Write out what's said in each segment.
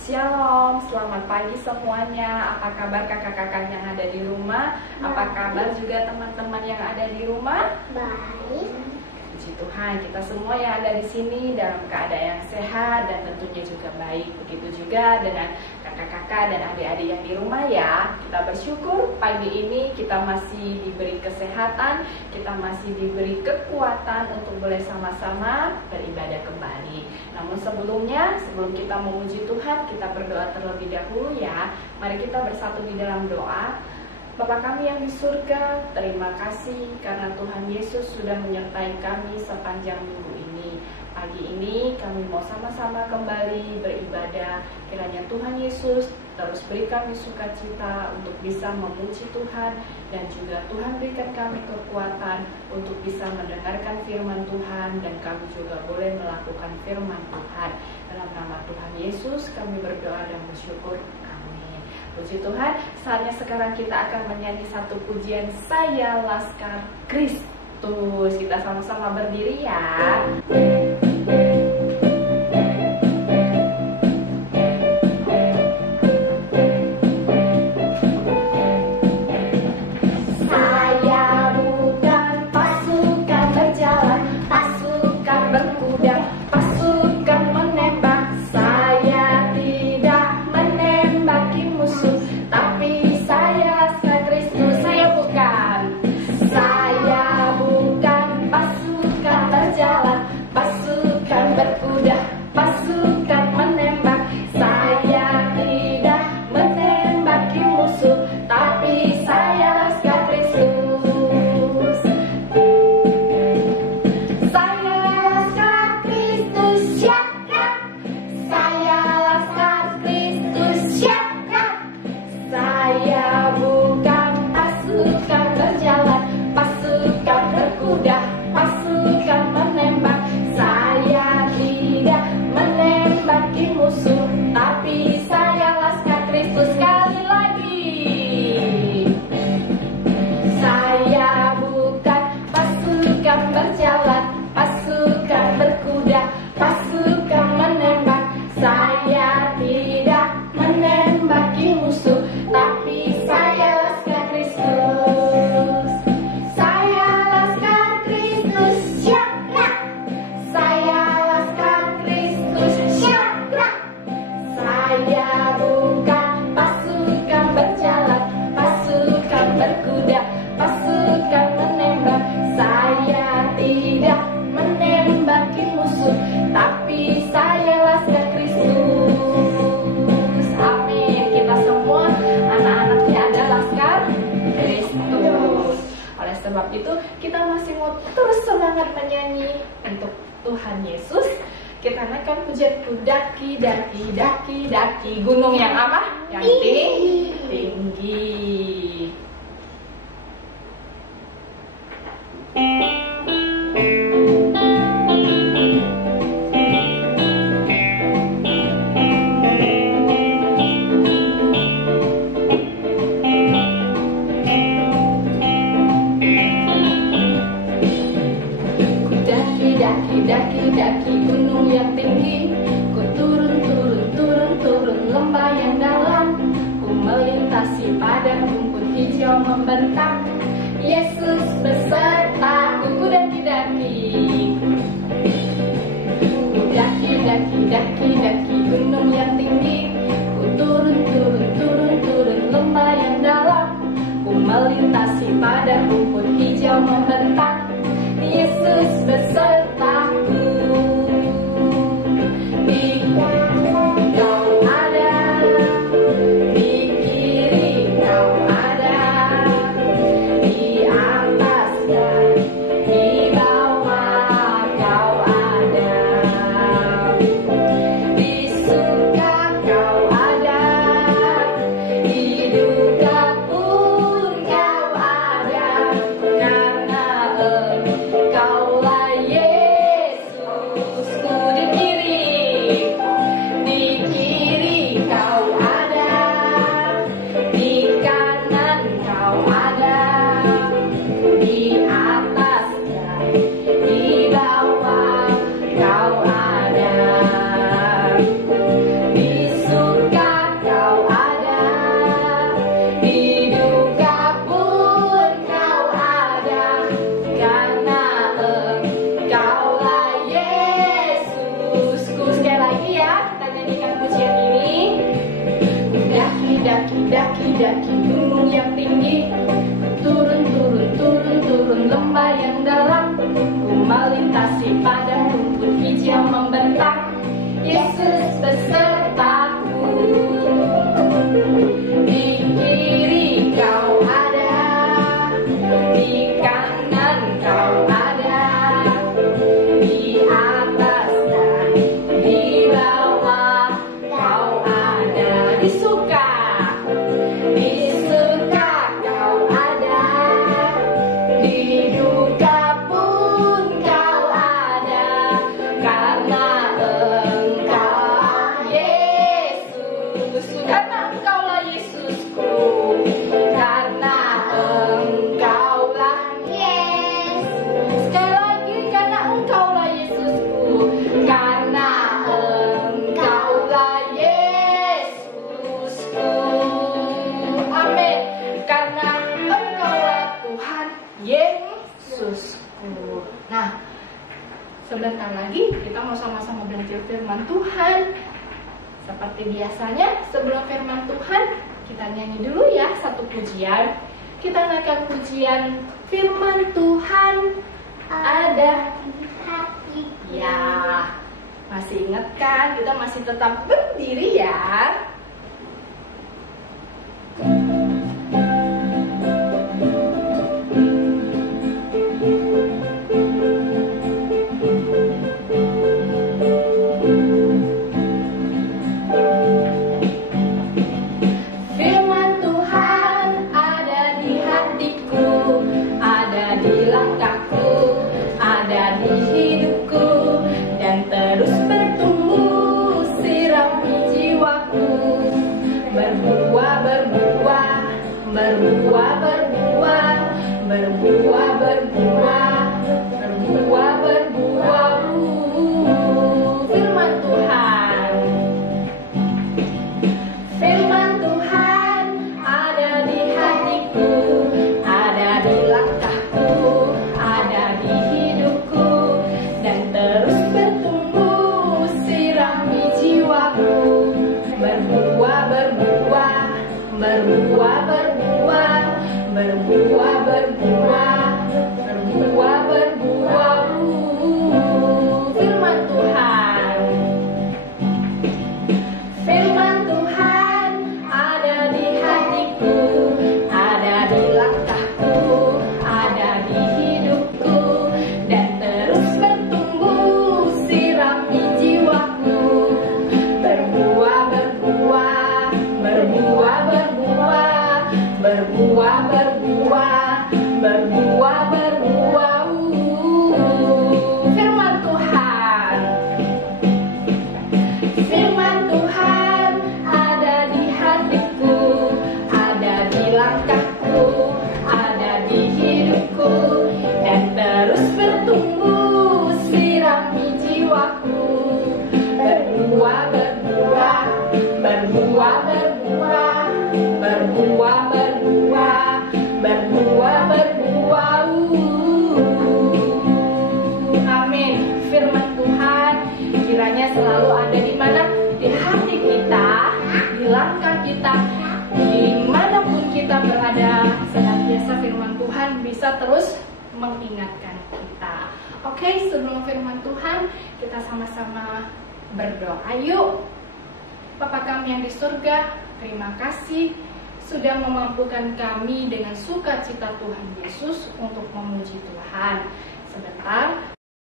Shalom, selamat pagi semuanya. Apa kabar kakak-kakak yang ada di rumah? Apa kabar juga teman-teman yang ada di rumah? Baik. Puji Tuhan, kita semua yang ada di sini dalam keadaan yang sehat dan tentunya juga baik. Begitu juga dengan kakak-kakak dan adik-adik yang di rumah ya. Kita bersyukur pagi ini kita masih diberi kesehatan, kita masih diberi kekuatan untuk boleh sama-sama beribadah kembali. Namun sebelum kita memuji Tuhan, kita berdoa terlebih dahulu ya. Mari kita bersatu di dalam doa. Bapa kami yang di surga, terima kasih karena Tuhan Yesus sudah menyertai kami sepanjang minggu ini. Pagi ini kami mau sama-sama kembali beribadah. Kiranya Tuhan Yesus terus beri kami sukacita untuk bisa memuji Tuhan, dan juga Tuhan berikan kami kekuatan untuk bisa mendengarkan firman Tuhan, dan kami juga boleh melakukan firman Tuhan. Dalam nama Tuhan Yesus kami berdoa dan bersyukur. Puji Tuhan, saatnya sekarang kita akan menyanyi satu pujian Saya Laskar Kristus. Kita sama-sama berdiri ya. Saya bukan pasukan berjalan, pasukan berkuda, pasukan menembak. Saya tidak menembaki musuh, tapi saya Laskar Kristus. Saya bukan pasukan berjalan, pasukan berkuda, pasukan menembak. Saya tidak menembaki musuh, tapi saya Laskar Kristus. Saya Laskar Kristus, syarat. Saya Laskar Kristus, syarat. Saya bukan pasukan berjalan, pasukan berkuda, pasukan menembak. Saya tidak menembaki musuh, tapi saya Laskar Kristus. Sekali lagi, saya bukan pasukan berjalan, pasukan berkuda, pasukan menembak. Saya tidak menembaki musuh, tapi saya Laskar Kristus. Saya Laskar Kristus, syarat. Saya Laskar Kristus, syarat. Saya bukan pasukan berjalan, pasukan berkuda, pasukan menembak. Saya tidak menembaki musuh, tapi saya Laskar Kristus. Amin. Kita semua anak-anaknya ada Laskar Kristus. Oleh sebab itu kita masih mau terus semangat menyanyi untuk Tuhan Yesus. Kita naikkan pujianku, daki, daki, daki, daki. Gunung yang apa? Yang tinggi. Daki gunung yang tinggi, ku turun lembah yang dalam, ku melintasi padang rumput hijau membentang. Yesus besertaku, ku daki gunung yang tinggi, ku turun lembah yang dalam, ku melintasi padang rumput hijau membentang. Yesus besertaku. Di kanan kau ada, di kiri kau ada, di atas dan di bawah kau ada, di suka kau ada, di duka pun kau ada, karena Daki-daki gunung yang tinggi, turun lembah yang dalam, ku melintasi padang rumput hijau membentang. Yesus besertaku, di kiri kau ada, di kanan kau ada, di atas dan di bawah kau ada. Di suka kau ada, di duka pun kau ada, karena Engkau Yesus, karena Engkaulah Yesusku, karena Engkaulah Yesus. Sekali lagi, karena Engkaulah Yesusku, karena Engkaulah Yesusku. Amin. Karena Engkaulah Tuhan Yesusku. Nah, sebentar lagi kita mau sama-sama belajar firman Tuhan. Seperti biasanya, sebelum firman Tuhan, kita nyanyi dulu ya satu pujian. Kita naikkan pujian firman Tuhan ada di hati. Ya, masih ingat kan? Kita masih tetap berdiri ya. Selalu ada di mana? Di hati kita, di langkah kita, dimanapun kita berada. Senantiasa firman Tuhan bisa terus mengingatkan kita. Oke, sebelum firman Tuhan, kita sama-sama berdoa. Yuk. Bapa kami yang di surga, terima kasih sudah memampukan kami dengan sukacita Tuhan Yesus untuk memuji Tuhan. Sebentar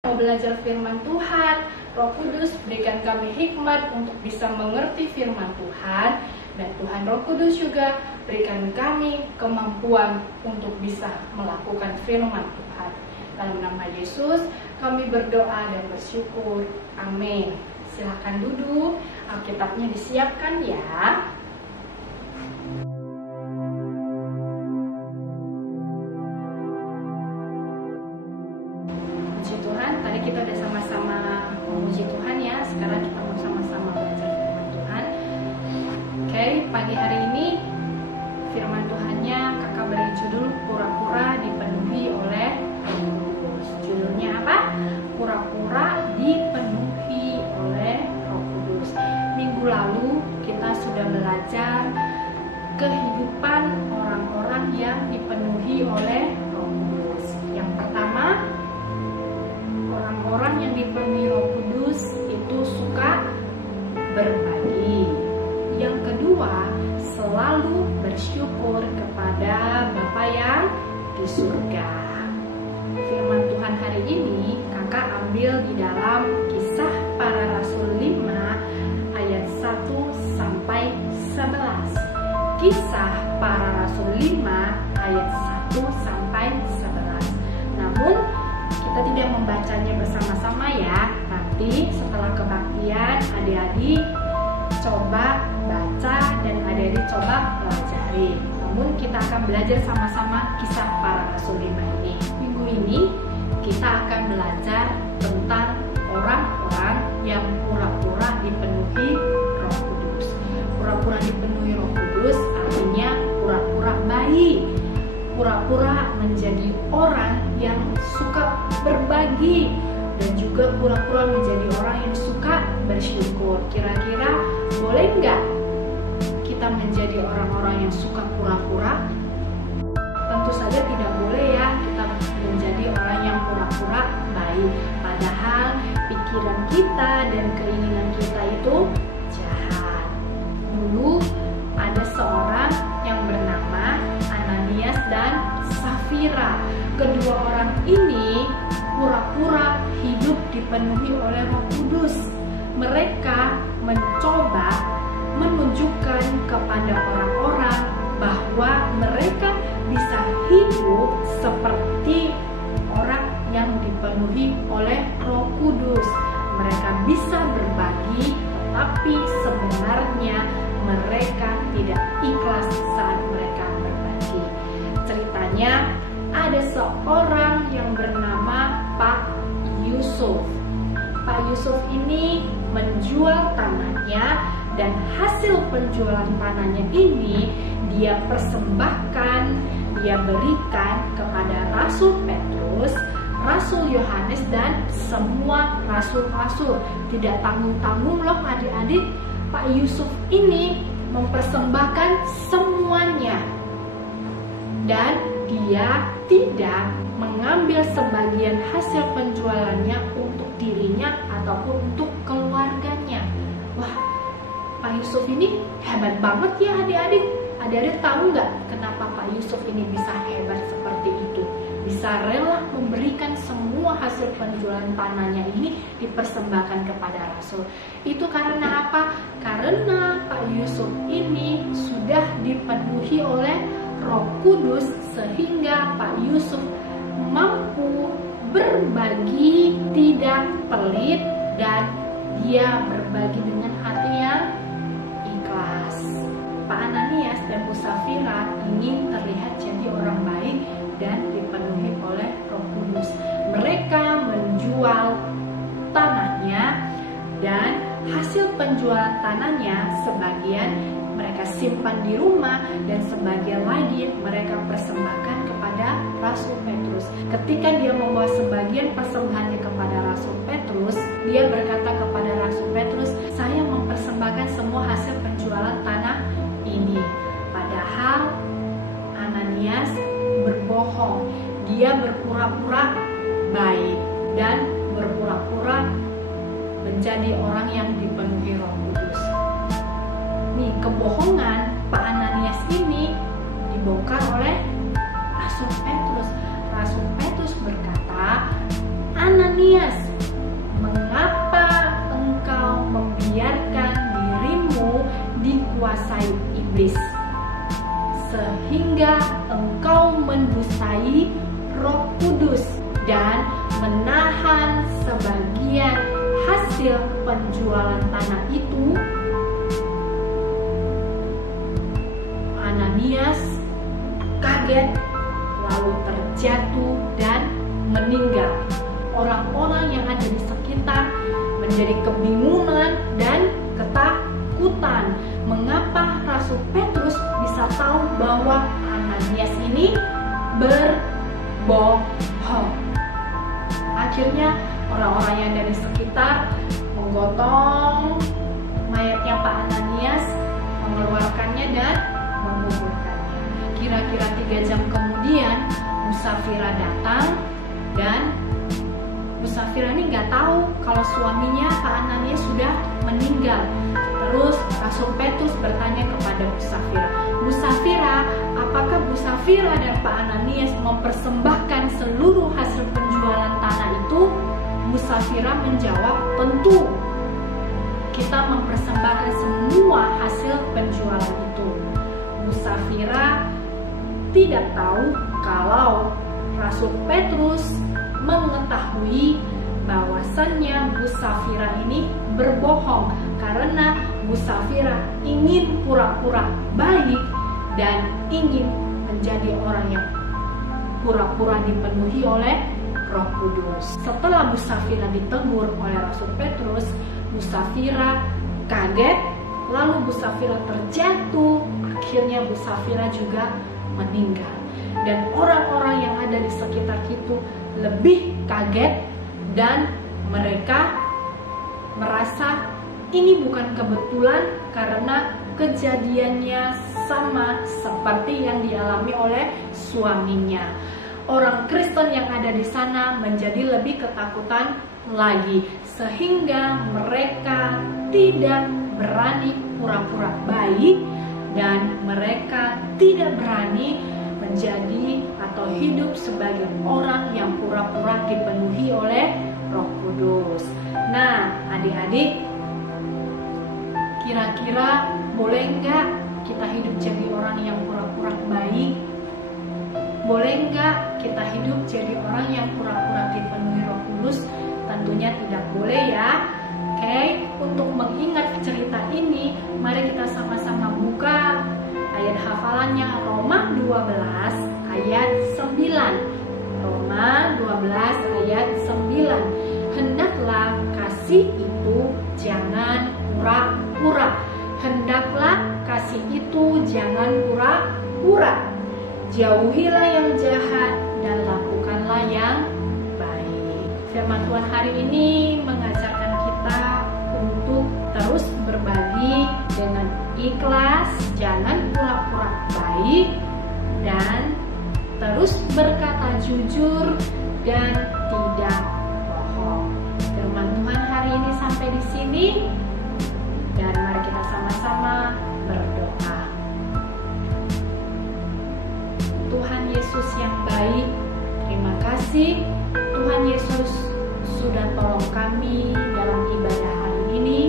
mau belajar firman Tuhan. Roh Kudus berikan kami hikmat untuk bisa mengerti firman Tuhan. Dan Tuhan Roh Kudus juga berikan kami kemampuan untuk bisa melakukan firman Tuhan. Dalam nama Yesus kami berdoa dan bersyukur. Amin. Silakan duduk. Alkitabnya disiapkan ya. Puji Tuhan, tadi kita udah sama-sama memuji Tuhan ya. Sekarang kita mau sama-sama belajar firman Tuhan. Oke, pagi hari ini firman Tuhannya kakak beri judul pura-pura dipenuhi oleh Roh Kudus. Judulnya apa? Pura-pura dipenuhi oleh Roh Kudus. Minggu lalu kita sudah belajar kehidupan orang-orang yang dipenuhi oleh Roh Kudus. Yang pertama, orang-orang yang dipenuhi Roh Kudus itu suka berbagi. Yang kedua, selalu bersyukur kepada Bapa yang di surga. Firman Tuhan hari ini kakak ambil di dalam Kisah Para Rasul 5 ayat 1 sampai 11. Kisah Para Rasul 5 ayat 1 sampai 11. Namun kita tidak membacanya bersama-sama ya. Nanti setelah kebaktian adik-adik coba baca dan adik-adik coba pelajari. Namun kita akan belajar sama-sama Kisah Para Rasul 5 ini. Minggu ini kita akan belajar tentang orang-orang yang pura-pura dipenuhi Roh Kudus. Pura-pura dipenuhi Roh Kudus artinya pura-pura baik, pura-pura menjadi orang yang suka berbagi, dan juga pura-pura menjadi orang yang suka bersyukur. Kira-kira boleh nggak kita menjadi orang-orang yang suka pura-pura? Tentu saja tidak boleh ya kita menjadi orang yang pura-pura baik, padahal pikiran kita dan keinginan kita itu jahat. Dulu ada seorang yang bernama Ananias dan Safira. Kedua orang ini pura-pura hidup dipenuhi oleh Roh Kudus. Mereka mencoba menunjukkan kepada orang-orang bahwa mereka bisa hidup seperti orang yang dipenuhi oleh Roh Kudus. Mereka bisa berbagi, tetapi sebenarnya mereka tidak ikhlas saat mereka berbagi. Ceritanya ada seorang yang bernama Pak Yusuf. Pak Yusuf ini menjual tanahnya, dan hasil penjualan tanahnya ini dia persembahkan, dia berikan kepada Rasul Petrus, Rasul Yohanes, dan semua rasul-rasul. Tidak tanggung-tanggung loh adik-adik, Pak Yusuf ini mempersembahkan semuanya. Dan dia tidak mengambil sebagian hasil penjualannya untuk dirinya ataupun untuk keluarganya. Wah, Pak Yusuf ini hebat banget ya adik-adik. Adik-adik tahu nggak kenapa Pak Yusuf ini bisa hebat seperti itu? Bisa rela memberikan semua hasil penjualan tanahnya ini dipersembahkan kepada Rasul. Itu karena apa? Karena Pak Yusuf ini sudah dipenuhi oleh Roh Kudus, sehingga Pak Yusuf mampu berbagi, tidak pelit, dan dia berbagi dengan hati yang ikhlas. Pak Ananias dan Bu Safira ingin terlihat jadi orang baik dan dipenuhi oleh Roh Kudus. Mereka menjual tanahnya, dan hasil penjualan tanahnya sebagian mereka simpan di rumah, dan sebagian lagi mereka persembahkan kepada Rasul Petrus. Ketika dia membawa sebagian persembahannya kepada Rasul Petrus, dia berkata kepada Rasul Petrus, "Saya mempersembahkan semua hasil penjualan tanah ini." Padahal Ananias berbohong. Dia berpura-pura baik dan berpura-pura menjadi orang yang dipenuhi Roh Kudus. Nih, kebohongan Pak Ananias ini dibongkar oleh Rasul Petrus. Rasul Petrus berkata, "Ananias, mengapa engkau membiarkan dirimu dikuasai iblis, sehingga engkau mendustai Roh Kudus dan menahan sebagian hasil penjualan tanah itu?" Ananias kaget, lalu terjatuh dan meninggal. Orang-orang yang ada di sekitar menjadi kebingungan dan ketakutan. Mengapa Rasul Petrus bisa tahu bahwa Ananias ini berbohong? Akhirnya orang-orang yang dari sekitar menggotong mayatnya Pak Ananias, mengeluarkannya dan 3 jam kemudian Musafira datang, dan Musafira ini nggak tahu kalau suaminya Pak Ananias sudah meninggal. Terus Rasul Petrus bertanya kepada Musafira, "Musafira, apakah Musafira dan Pak Ananias mempersembahkan seluruh hasil penjualan tanah itu?" Musafira menjawab, "Tentu. Kita mempersembahkan semua hasil penjualan itu." Musafira tidak tahu kalau Rasul Petrus mengetahui bahwasannya Musafira ini berbohong, karena Musafira ingin pura-pura baik dan ingin menjadi orang yang pura-pura dipenuhi oleh Roh Kudus. Setelah Musafira ditegur oleh Rasul Petrus, Musafira kaget, lalu Musafira terjatuh, akhirnya Musafira juga meninggal. Dan orang-orang yang ada di sekitar itu lebih kaget, dan mereka merasa ini bukan kebetulan karena kejadiannya sama seperti yang dialami oleh suaminya. Orang Kristen yang ada di sana menjadi lebih ketakutan lagi, sehingga mereka tidak berani pura-pura baik, dan mereka tidak berani menjadi atau hidup sebagai orang yang pura-pura dipenuhi oleh Roh Kudus. Nah, adik-adik, kira-kira boleh nggak kita hidup jadi orang yang pura-pura baik? Boleh nggak kita hidup jadi orang yang pura-pura dipenuhi Roh Kudus? Tentunya tidak boleh ya. Oke, untuk mengingat cerita ini, mari kita sama-sama buka ayat hafalannya, Roma 12 ayat 9. Roma 12 ayat 9. Hendaklah kasih itu jangan pura-pura. Hendaklah kasih itu jangan pura-pura. Jauhilah yang jahat dan lakukanlah yang baik. Firman Tuhan hari ini mengajarkan kita untuk terus berbagi dengan ikhlas, jangan pura-pura baik, dan terus berkata jujur dan tidak bohong. Firman Tuhan hari ini sampai di sini, dan mari kita sama-sama berdoa. Tuhan Yesus yang baik, terima kasih Tuhan Yesus sudah tolong kami dalam ibadah hari ini.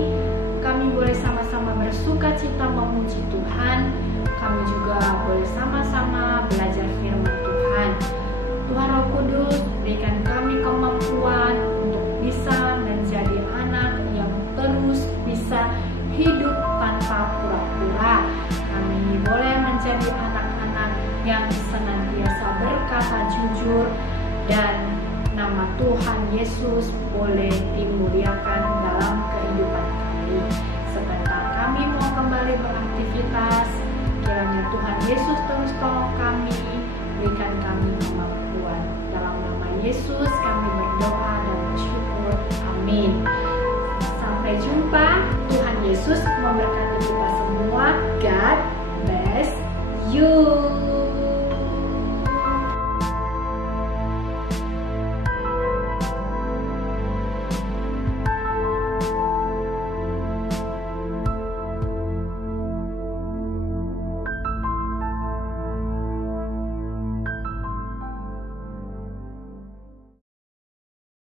Kami boleh sama-sama bersuka cita memuji Tuhan. Kami juga boleh sama-sama belajar firman Tuhan. Tuhan Roh Kudus, berikan kami kemampuan untuk bisa menjadi anak yang terus bisa hidup tanpa pura-pura. Kami boleh menjadi anak-anak yang senantiasa berkata jujur, dan nama Tuhan Yesus boleh dimuliakan dalam kehidupan kami. Sebentar kami mau kembali beraktivitas, kiranya Tuhan Yesus terus tolong kami, berikan kami kemampuan. Dalam nama Yesus kami berdoa dan bersyukur. Amin. Sampai jumpa. Tuhan Yesus memberkati kita semua. God bless you.